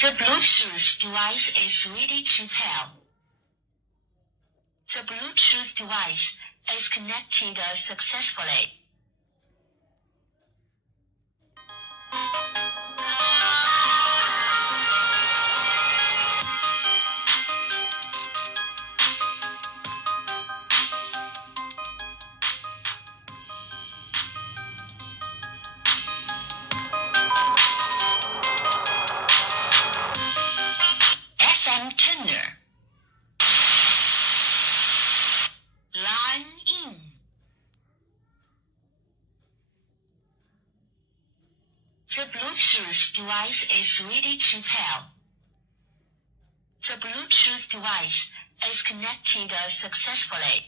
The Bluetooth device is ready to pair. The Bluetooth device is connected successfully. FM tuner. Line in. The Bluetooth device is ready to pair. The Bluetooth device is connected successfully.